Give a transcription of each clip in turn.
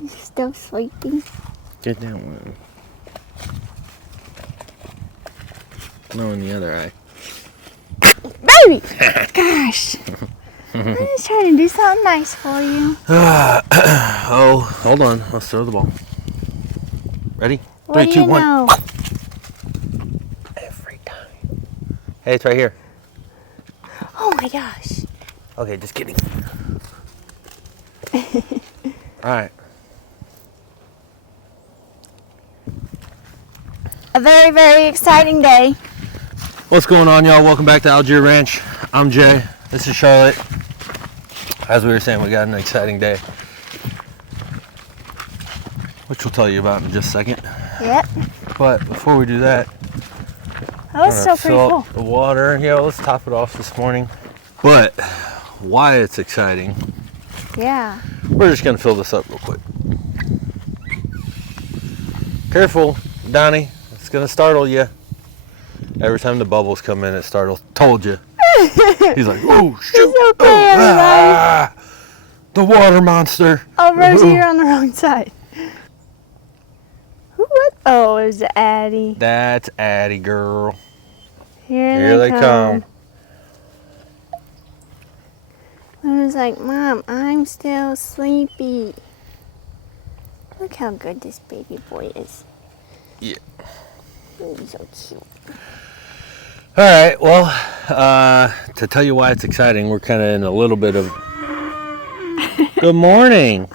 He's still sleeping. Get down one. No, in the other eye. Baby! Gosh. I'm just trying to do something nice for you. Oh, hold on. Let's throw the ball. Ready? What 3, do 2, you 1. know? Every time. Hey, it's right here. Oh my gosh. Okay, just kidding. Alright. A very, very exciting day. What's going on, y'all? Welcome back to Algier Ranch. I'm Jay. This is Charlotte. As we were saying, we got an exciting day, which we'll tell you about in just a second. Yep. But before we do that, That was so pretty fill cool. up the water. Yeah, let's top it off this morning. But why it's exciting, Yeah. we're just gonna fill this up real quick. Careful, Donnie. It's gonna startle you. Every time the bubbles come in, it startles. Told you. He's like, oh, shoot. It's okay, everybody. The water monster. Oh, Rosie, you're on the wrong side. What? Oh, it was Addie. That's Addie, girl. Here they come. I was like, Mom, I'm still sleepy. Look how good this baby boy is. Yeah. He's so cute. All right, well, to tell you why it's exciting, we're kind of in a little bit of... Good morning.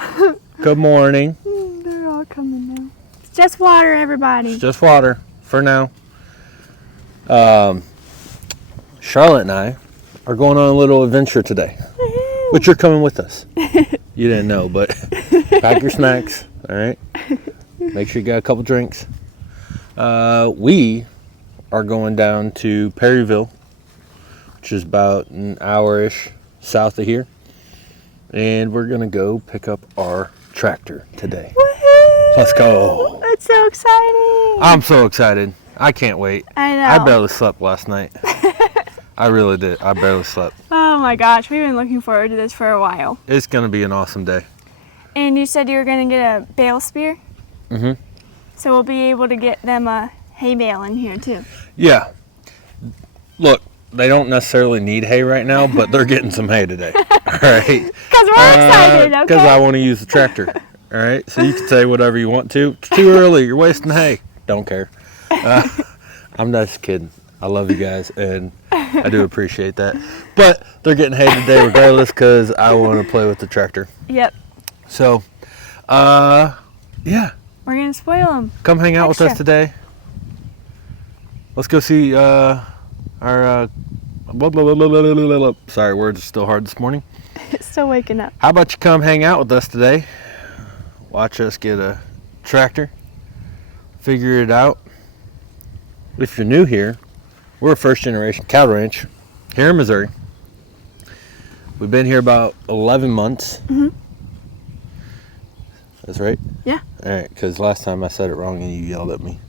Good morning. They're all coming now. It's just water, everybody. It's just water for now. Charlotte and I are going on a little adventure today, but you're coming with us. You didn't know, but pack your snacks, all right? Make sure you got a couple drinks. We are going down to Perryville, which is about an hour-ish south of here, and we're gonna go pick up our tractor today. Woohoo! Let's go. That's so exciting. I'm so excited. I can't wait. I know. I barely slept last night. I really did. I barely slept. Oh my gosh, we've been looking forward to this for a while. It's gonna be an awesome day. And you said you were going to get a bale spear? Mm-hmm. So we'll be able to get them a hay bale in here too. Yeah. Look, they don't necessarily need hay right now, but they're getting some hay today. All right. Because we're excited, okay? Because I want to use the tractor. All right. So you can say whatever you want to. It's too early. You're wasting hay. Don't care. I'm just kidding. I love you guys, and I do appreciate that. But they're getting hay today regardless because I want to play with the tractor. Yep. So, yeah. We're going to spoil them. Come hang out with us today. Let's go see our... sorry, words are still hard this morning. Still waking up. How about you come hang out with us today? Watch us get a tractor. Figure it out. If you're new here, we're a first generation cattle ranch here in Missouri. We've been here about 11 months. Mm-hmm. That's right? Yeah. All right, because last time I said it wrong and you yelled at me.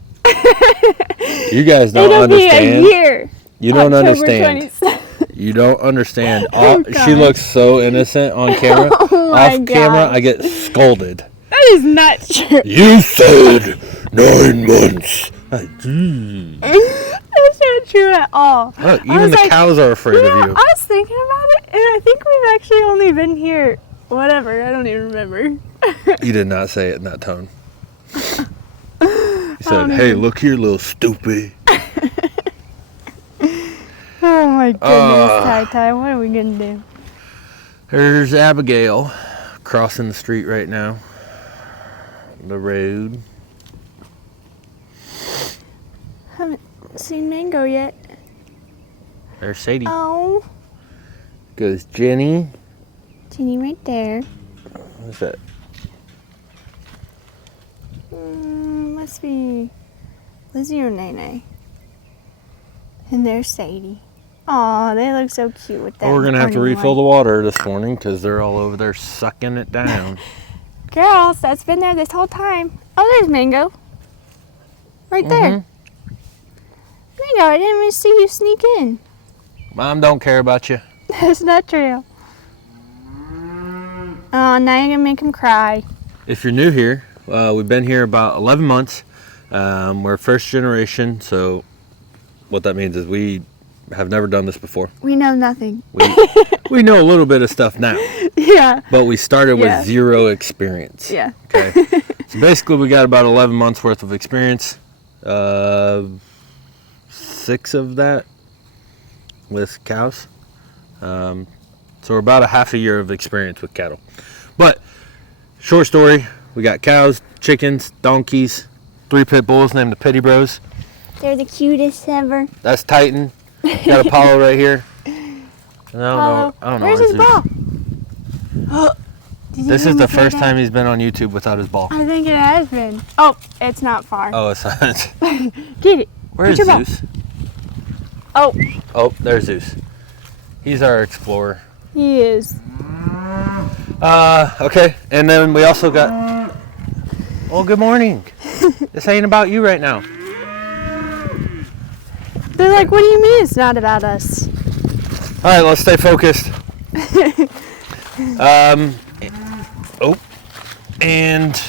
You guys don't understand. It'll be a year. You don't October understand. 27th. You don't understand. Oh, She looks so innocent on camera. Oh my Off camera, gosh. I get scolded. That is not true. You said 9 months. That's not true at all. Look, I even was the like, cows are afraid of you. I was thinking about it, and I think we've actually only been here, whatever, I don't even remember. You did not say it in that tone. You said, hey, look here, little stupid. Oh my goodness, Ty, what are we gonna do? There's Abigail crossing the street right now. The road. Haven't seen Mango yet. There's Sadie. Oh, Goes Jenny. Jenny right there. What's that? Must be Lizzie or Nene. And there's Sadie. Aw, they look so cute with that. Well, we're going to have to morning refill the light. water this morning because they're all over there sucking it down. Girls, that's been there this whole time. Oh, there's Mango. Right there. Mango, I didn't even see you sneak in. Mom don't care about you. That's not true. Oh, now you're gonna make him cry. if you're new here, we've been here about 11 months. We're first generation, so what that means is we have never done this before. We know nothing. We know a little bit of stuff now. Yeah. But we started with zero experience. Yeah. Okay. So basically, we got about 11 months worth of experience. 6 of that with cows. So we're about a half a year of experience with cattle. But short story, we got cows, chickens, donkeys, 3 pit bulls named the Petty Bros. They're the cutest ever. That's Titan. Got Apollo right here. And I don't know. Where's his ball? This is the first time he's been on YouTube without his ball. I think it has been. Oh, it's not far. Oh, it's not. Get it. Where is Zeus? Oh. Oh, there's Zeus. He's our explorer. He is. Okay. And then we also got... Oh, good morning. This ain't about you right now. They're like, what do you mean it's not about us? All right, let's stay focused. And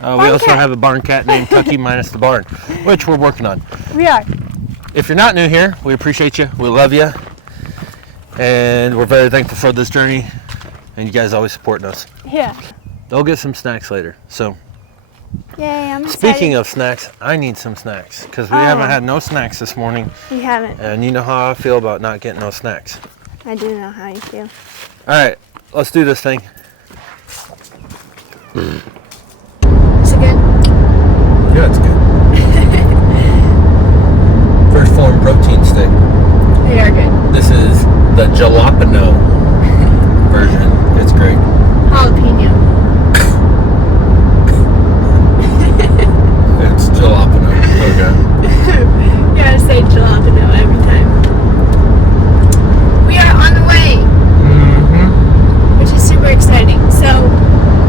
we also have a barn cat named Tucky minus the barn, which we're working on. We are. If you're not new here, we appreciate you. We love you. And we're very thankful for this journey. And you guys always supporting us. Yeah. They'll get some snacks later. So, yay, I'm speaking of snacks, I need some snacks because we haven't had no snacks this morning. We haven't. And you know how I feel about not getting no snacks. I do know how you feel. All right, let's do this thing. Is it good? Yeah, it's good. First form protein steak. They are good. This is the jalapeno version. It's great. Jalapeno. It's jalapeno. Okay. You gotta say jalapeno every time. We are on the way, which is super exciting. So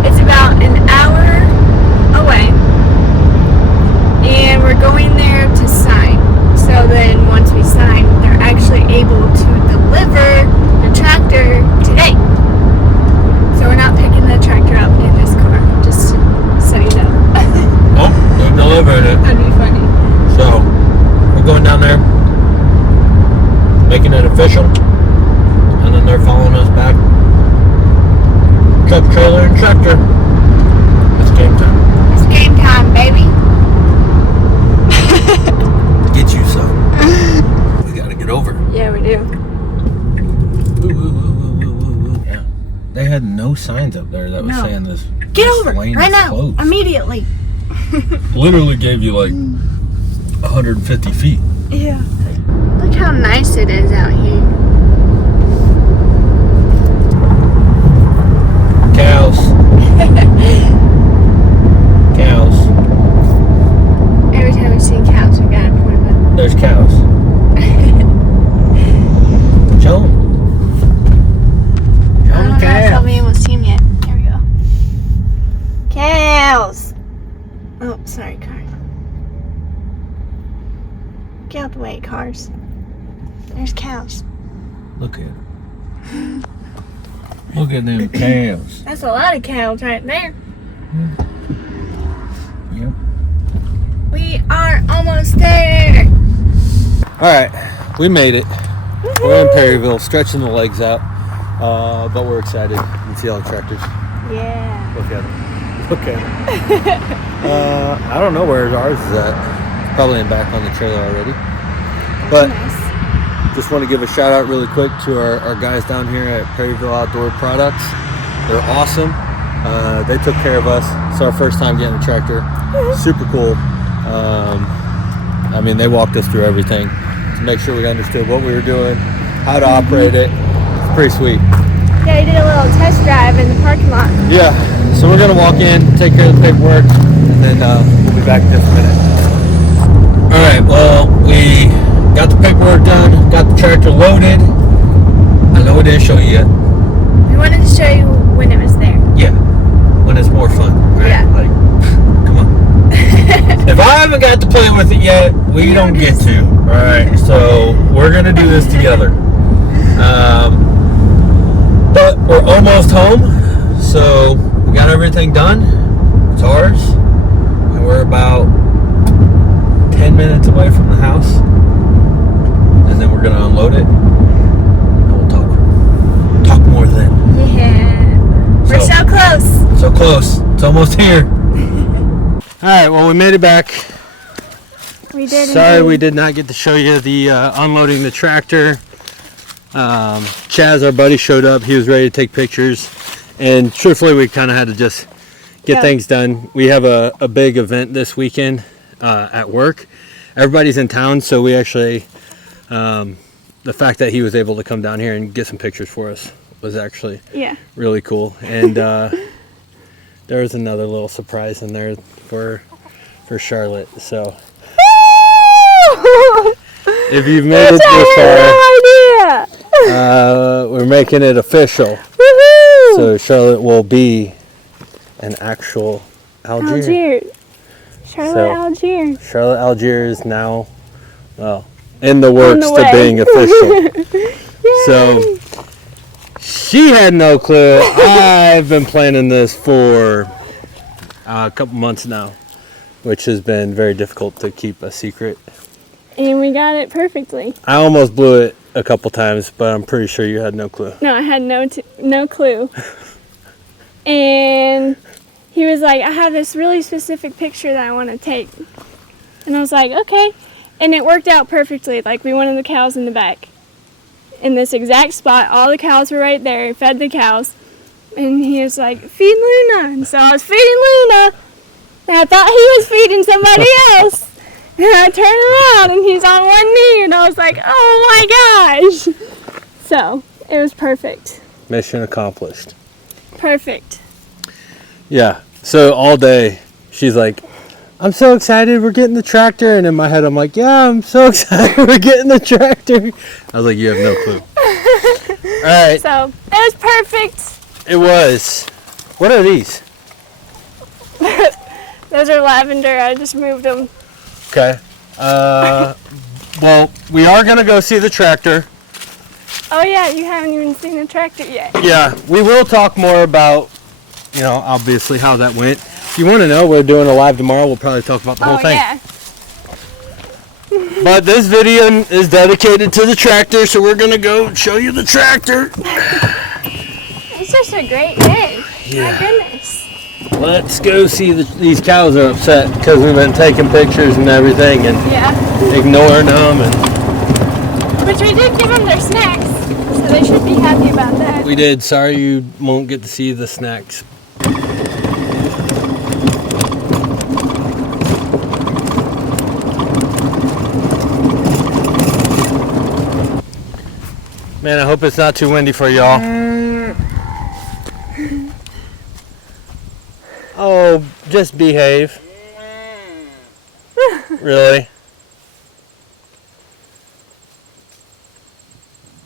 it's about an hour away, and we're going there to sign. So then once we sign, they're actually able to deliver the tractor today. So we're not picking the tractor up in this car, just so you know. Oh, they delivered it. That'd be funny. So, we're going down there, making it official, and then they're following us back. Truck, trailer, and tractor. It's game time. It's game time, baby. Get you some. We gotta get over. Yeah, we do. Yeah. They had no signs up there that was saying this. Get this over lane right is now, closed. immediately. Literally gave you like 150 feet. Yeah. Look how nice it is out here. Cows. Cows. Every time we see cows, we gotta point them. There's cows. Joan. I don't know if I'll be able to see them yet. There we go. Cows. Oh, sorry, car. Get out the way, cars. There's cows. Look at it. Look at them cows. That's a lot of cows right there. Yep. We are almost there. All right, we made it. We're in Perryville, stretching the legs out, but we're excited. You can see all the tractors. Yeah. Look at them. Look at them. I don't know where ours is at. It's probably in back on the trailer already. But Nice. just want to give a shout out really quick to our guys down here at Perryville Outdoor Products. They're awesome. They took care of us. It's our first time getting a tractor. Super cool. I mean, they walked us through everything to make sure we understood what we were doing, how to operate it. It's pretty sweet. Yeah, you did a little test drive in the parking lot. Yeah, so we're gonna walk in, take care of the paperwork, and then we'll be back in just a minute. All right, well, we got the paperwork done, got the tractor loaded. I know we didn't show you yet. We wanted to show you when it was there. Yeah, when it's more fun, right? Yeah. Like, come on. If I haven't got to play with it yet, we don't get to. All right, so we're gonna do this together. But we're almost home, so we got got everything done. It's ours. And we're about 10 minutes away from the house. And then we're going to unload it. And we'll talk more then. Yeah. We're so close. So close. It's almost here. Alright, well, we made it back. We did. Sorry we did not get to show you the unloading the tractor. Chaz, our buddy, showed up. He was ready to take pictures. And truthfully, we kind of had to just get things done. We have a big event this weekend at work. Everybody's in town, so we actually, the fact that he was able to come down here and get some pictures for us was actually really cool. And there was another little surprise in there for Charlotte. So if you've made it this far, we're making it official. Woohoo! So Charlotte will be an actual Algier. Charlotte Algier is now, well, in the works to being official. So she had no clue. I've been planning this for a couple months now, which has been very difficult to keep a secret. And we got it perfectly. I almost blew it a couple times, but I'm pretty sure you had no clue. No, I had no clue. And he was like, I have this really specific picture that I want to take. And I was like, okay. And it worked out perfectly. Like, we wanted the cows in the back. In this exact spot, all the cows were right there. He fed the cows. And he was like, feed Luna. And so I was feeding Luna. And I thought he was feeding somebody else. And I turned around and he's on one knee. And I was like, oh my gosh. So, it was perfect. Mission accomplished. Perfect. Yeah. So all day, she's like, I'm so excited we're getting the tractor. And in my head, I'm like, yeah, I'm so excited we're getting the tractor. I was like, you have no clue. All right. So, it was perfect. It was. What are these? Those are lavender. I just moved them. Okay. Well, we are going to go see the tractor. Oh, yeah. You haven't even seen the tractor yet. Yeah. We will talk more about, you know, obviously how that went. If you want to know, we're doing a live tomorrow. We'll probably talk about the whole thing. Yeah. But this video is dedicated to the tractor, so we're going to go show you the tractor. It's just a great day. Yeah. My goodness. Let's go see these cows are upset because we've been taking pictures and everything and ignoring them. Which we did give them their snacks, so they should be happy about that. We did. Sorry you won't get to see the snacks. Man, I hope it's not too windy for y'all. Oh, just behave. Really?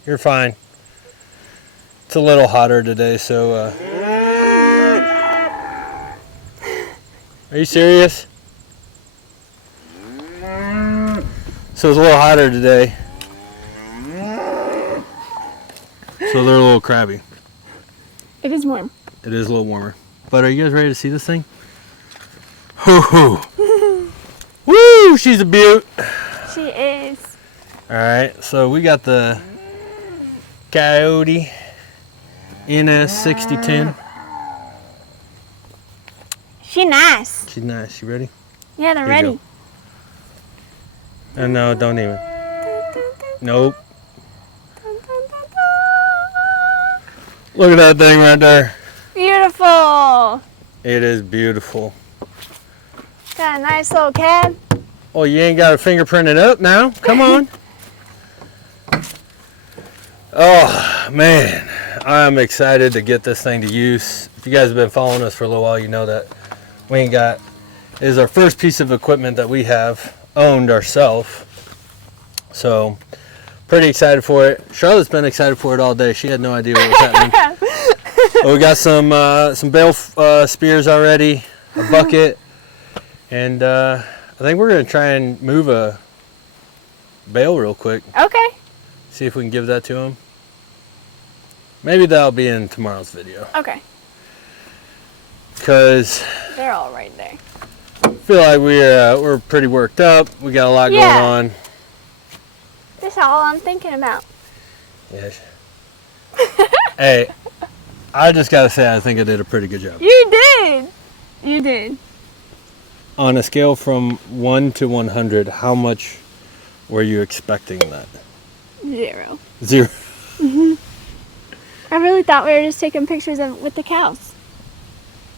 You're fine. It's a little hotter today, so are you serious? So it's a little hotter today. So they're a little crabby. It is warm. It is a little warmer. But are you guys ready to see this thing? Woo! Woo! She's a beaut. She is. Alright, so we got the Coyote NS6010. She's nice. She's nice. You ready? Yeah, they're ready. Oh, no, don't even. Nope. Look at that thing right there. Beautiful. It is beautiful. Got a nice little cab. Oh, you ain't got to fingerprint it up now? Come on. Oh, man. I'm excited to get this thing to use. If you guys have been following us for a little while, you know that we ain't got... It is our first piece of equipment that we have owned ourselves. So, pretty excited for it. Charlotte's been excited for it all day. She had no idea what was happening. But we got some bale spears already, a bucket, and I think we're going to try and move a bale real quick. Okay. See if we can give that to him. Maybe that'll be in tomorrow's video. Okay. because They're all right there. I feel like we're pretty worked up. We got a lot going on. That's all I'm thinking about. Yes. Hey, I just gotta say I think I did a pretty good job. You did. You did. On a scale from 1 to 100, how much were you expecting that? 0. 0. I really thought we were just taking pictures with the cows.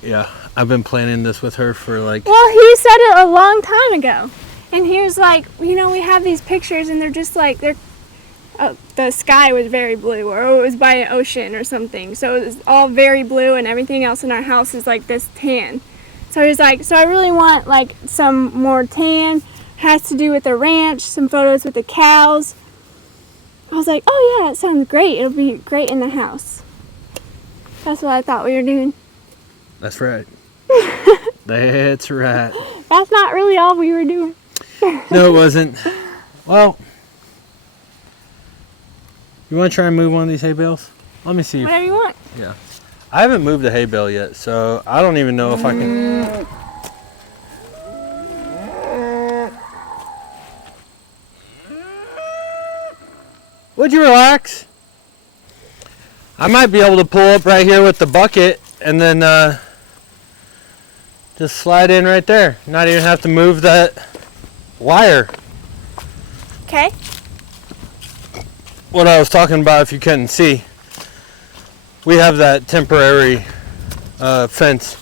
Yeah, I've been planning this with her for like... Well, he said it a long time ago. And he was like, you know, we have these pictures and they're just like, the sky was very blue, or it was by an ocean or something. So it was all very blue and everything else in our house is like this tan. So he was like, so I really want like some more tan. Has to do with the ranch, some photos with the cows. I was like, oh yeah, it sounds great. It'll be great in the house. That's what I thought we were doing. That's right. That's right. That's not really all we were doing. No, it wasn't. Well, you want to try and move one of these hay bales? Let me see. Whatever you want. Yeah. I haven't moved a hay bale yet, so I don't even know if I can... Would you relax? I might be able to pull up right here with the bucket and then just slide in right there. Not even have to move that wire. Okay. What I was talking about, if you couldn't see, we have that temporary fence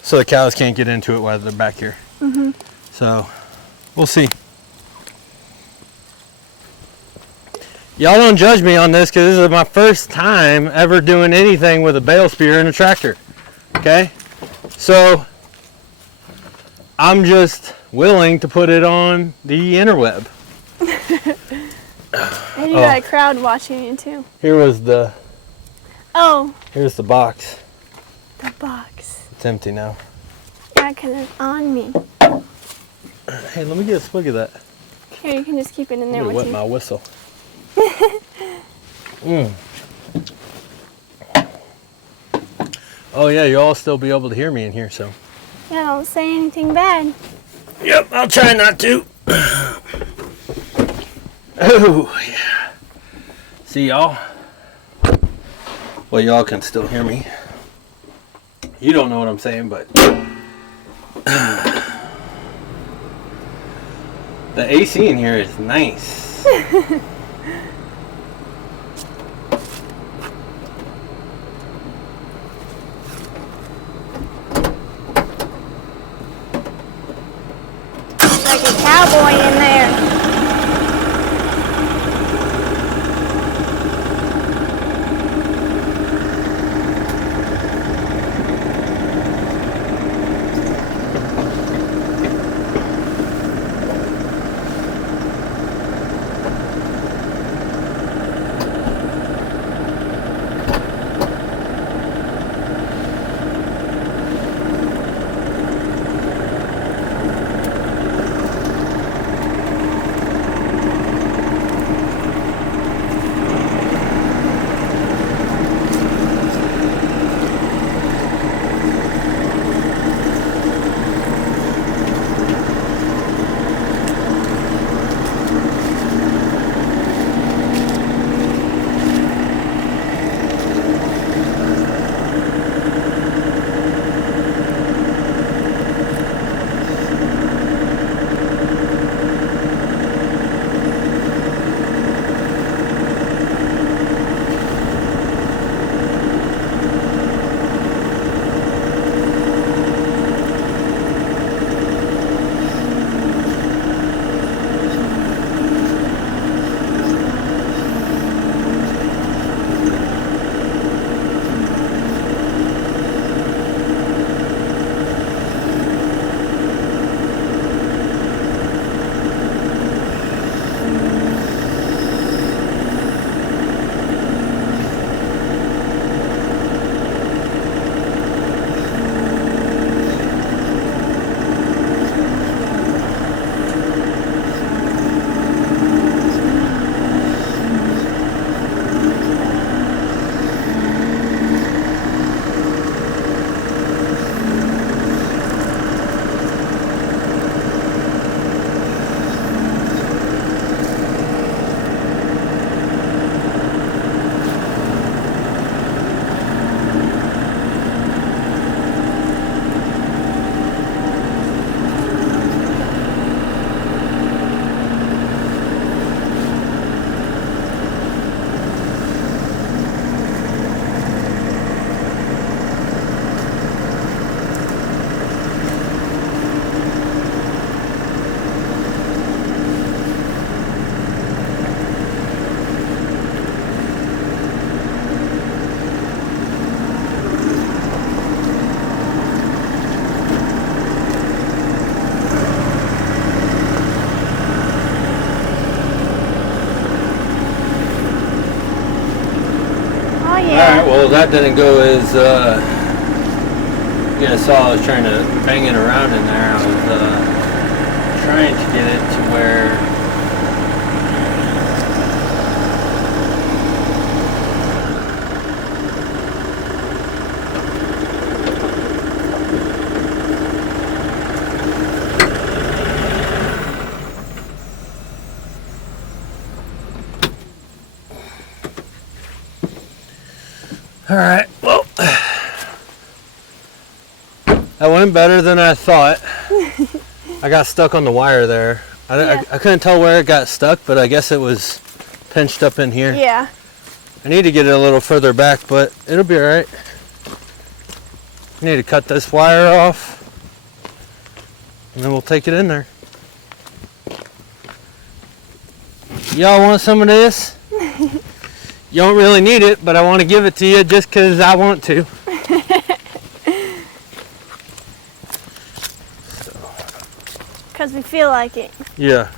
so the cows can't get into it while they're back here. Mm-hmm. So we'll see. Y'all don't judge me on this because this is my first time ever doing anything with a bale spear and a tractor. Okay? So I'm just willing to put it on the interweb. And you got a crowd watching you too. Here's the box. The box. It's empty now. Yeah, because it's on me. Hey, let me get a swig of that. Here, you can just keep it in there I'm gonna with wet you. my whistle. Oh yeah, you'll all still be able to hear me in here, so. Yeah, don't say anything bad. Yep, I'll try not to. Oh yeah. See y'all? Well, y'all can still hear me. You don't know what I'm saying, but the AC in here is nice. Like a cowboy in there. Alright, well that didn't go as you guys saw. I was trying to bang it around in there. I was trying to get it to where Alright, well, that went better than I thought. I got stuck on the wire there. I couldn't tell where it got stuck, but I guess it was pinched up in here. Yeah. I need to get it a little further back, but it'll be alright. I need to cut this wire off, and then we'll take it in there. Y'all want some of this? You don't really need it, but I want to give it to you just because I want to. Because we feel like it. Yeah.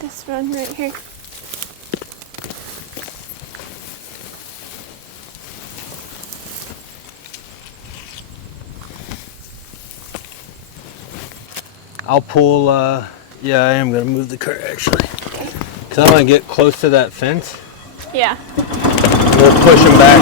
This one right here. I'll pull, yeah, I am going to move the cart actually. Because I want to get close to that fence. Yeah. We'll push him back.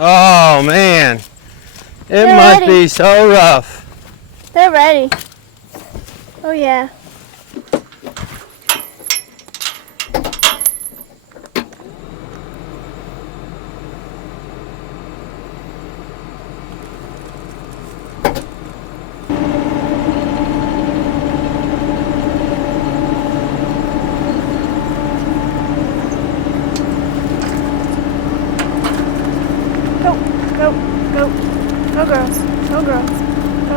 Oh man, it must be so rough. They're ready. Oh yeah. Go, go, go girls, go girls, go.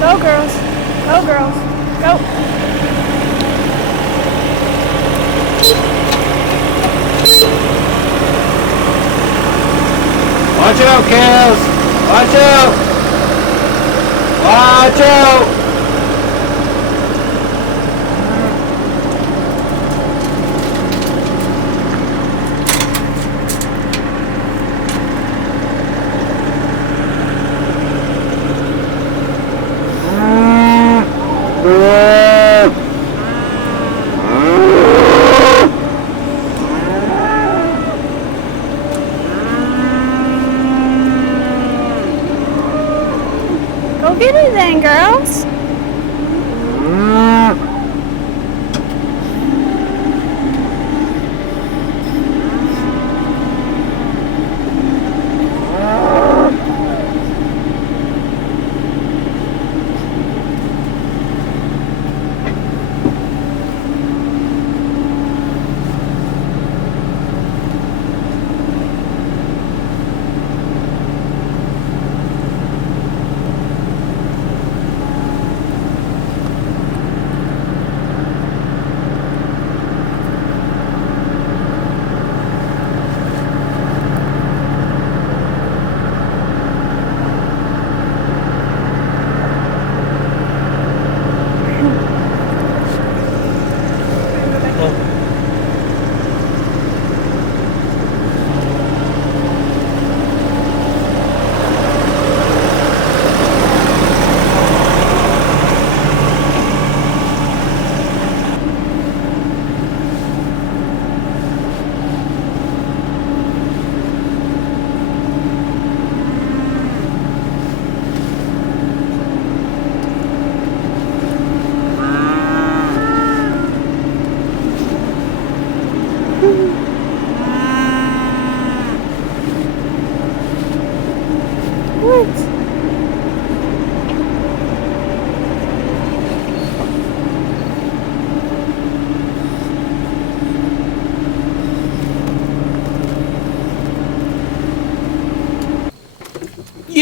Go girls, go girls, go. Watch out, cows! Watch out! Watch out! Go get it then, girls.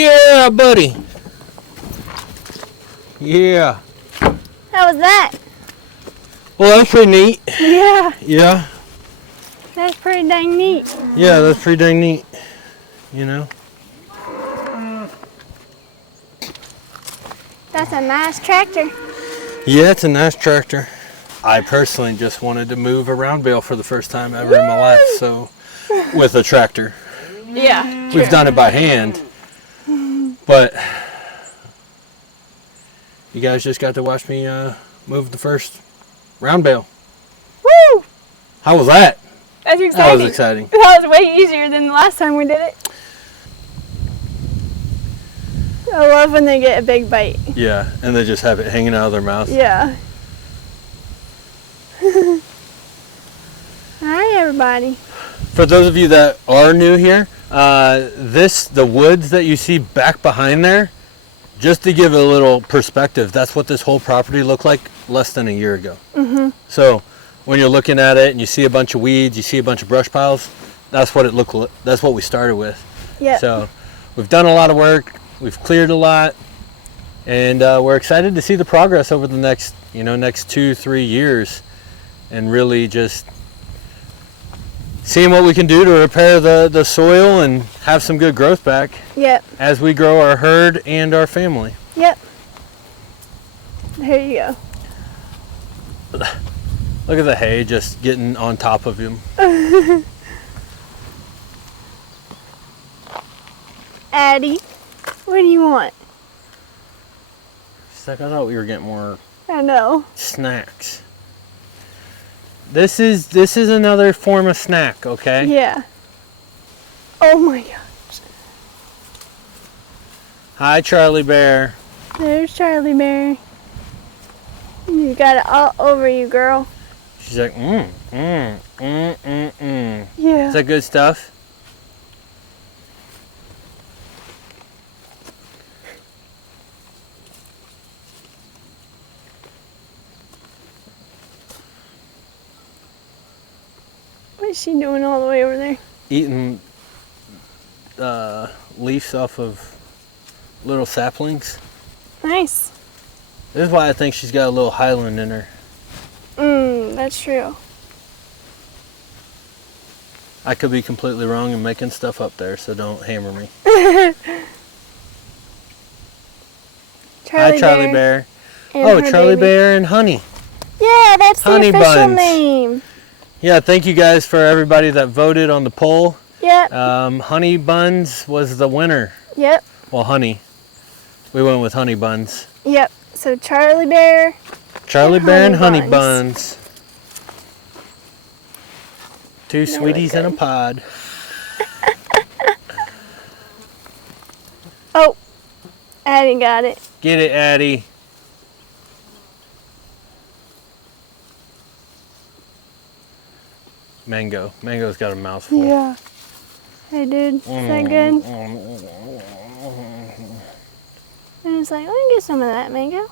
Yeah, buddy. Yeah. How was that? Well, that's pretty neat. Yeah, Yeah. that's pretty dang neat. Yeah, that's pretty dang neat. You know? That's a nice tractor. Yeah, it's a nice tractor. I personally just wanted to move a round bale for the first time ever in my life, so with a tractor. Yeah. We've done it by hand, but you guys just got to watch me move the first round bale. Woo! How was that? That's That exciting. was exciting. That was way easier than the last time we did it. I love when they get a big bite. Yeah, and they just have it hanging out of their mouth. Yeah. Alright, everybody. For those of you that are new here, the woods that you see back behind there, just to give a little perspective, that's what this whole property looked like less than a year ago. Mm-hmm. So when you're looking at it and you see a bunch of weeds, you see a bunch of brush piles, that's what it looked like. That's what we started with. Yeah. So we've done a lot of work, we've cleared a lot, and we're excited to see the progress over the next 2-3 years, and really just seeing what we can do to repair the soil and have some good growth back Yep. as we grow our herd and our family. Yep. There you go. Look at the hay just getting on top of him. Addie, what do you want? She's like, I thought we were getting more I know. snacks. This is another form of snack, okay? Yeah. Oh my gosh. Hi, Charlie Bear. There's Charlie Bear. You got it all over you, girl. She's like, mm. Yeah. Is that good stuff? What's she doing all the way over there? Eating leaves off of little saplings. Nice. This is why I think she's got a little Highland in her. That's true. I could be completely wrong and making stuff up there, so don't hammer me. Hi, Charlie Bear. Oh, Charlie Bear and Honey. Yeah, that's Honey the official Buns. name. Yeah, thank you guys for everybody that voted on the poll. Yep. Honey Buns was the winner. Yep. Well, Honey. We went with Honey Buns. Yep. So Charlie Bear. Charlie Bear and Honey Buns. Buns. Two They look sweeties in a good. pod. Oh, Addie got it. Get it, Addie. Mango. Mango's got a mouthful. Yeah. Hey, dude. Is that good? And it's like, let me get some of that, Mango.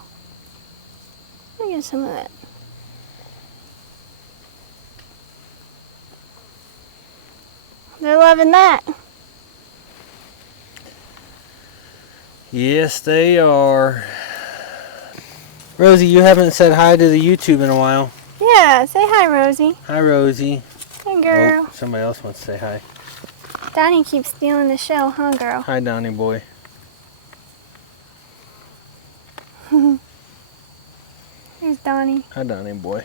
Let me get some of that. They're loving that. Yes, they are. Rosie, you haven't said hi to the YouTube in a while. Yeah, say hi, Rosie. Hi, Rosie. Hey, girl. Oh, somebody else wants to say hi. Donnie keeps stealing the show, huh, girl? Hi, Donnie boy. Here's Donnie. Hi, Donnie boy.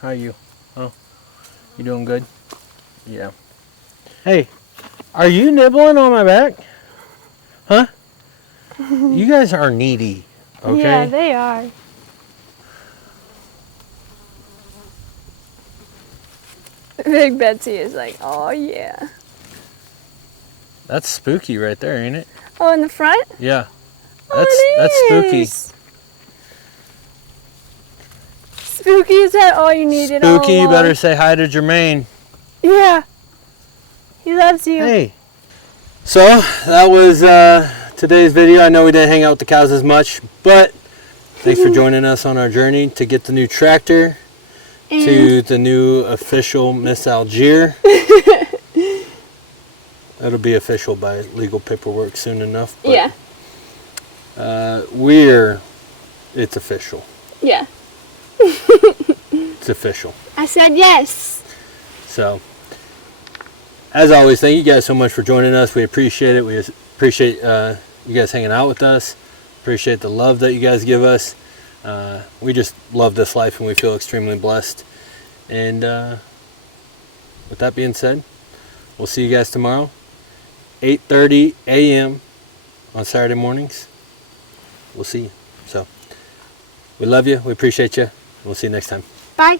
How you? Oh, you doing good? Yeah. Hey, are you nibbling on my back? Huh? You guys are needy, okay? Yeah, they are. Big Betsy is like, oh yeah. That's spooky right there, ain't it? Oh, in the front? Yeah. Oh, That's it spooky. is. Spooky, is that all you needed all Spooky, you along? better say hi to Jermaine. Yeah. He loves you. Hey. So, that was today's video. I know we didn't hang out with the cows as much, but thanks for joining us on our journey to get the new tractor, to the new official Miss Algier. It'll be official by legal paperwork soon enough. But, Yeah. It's official. Yeah. It's official. I said yes. So, as always, thank you guys so much for joining us. We appreciate it. We appreciate you guys hanging out with us. Appreciate the love that you guys give us. We just love this life and we feel extremely blessed. And with that being said, we'll see you guys tomorrow, 8:30 a.m. on Saturday mornings. We'll see you. So, we love you. We appreciate you. We'll see you next time. Bye.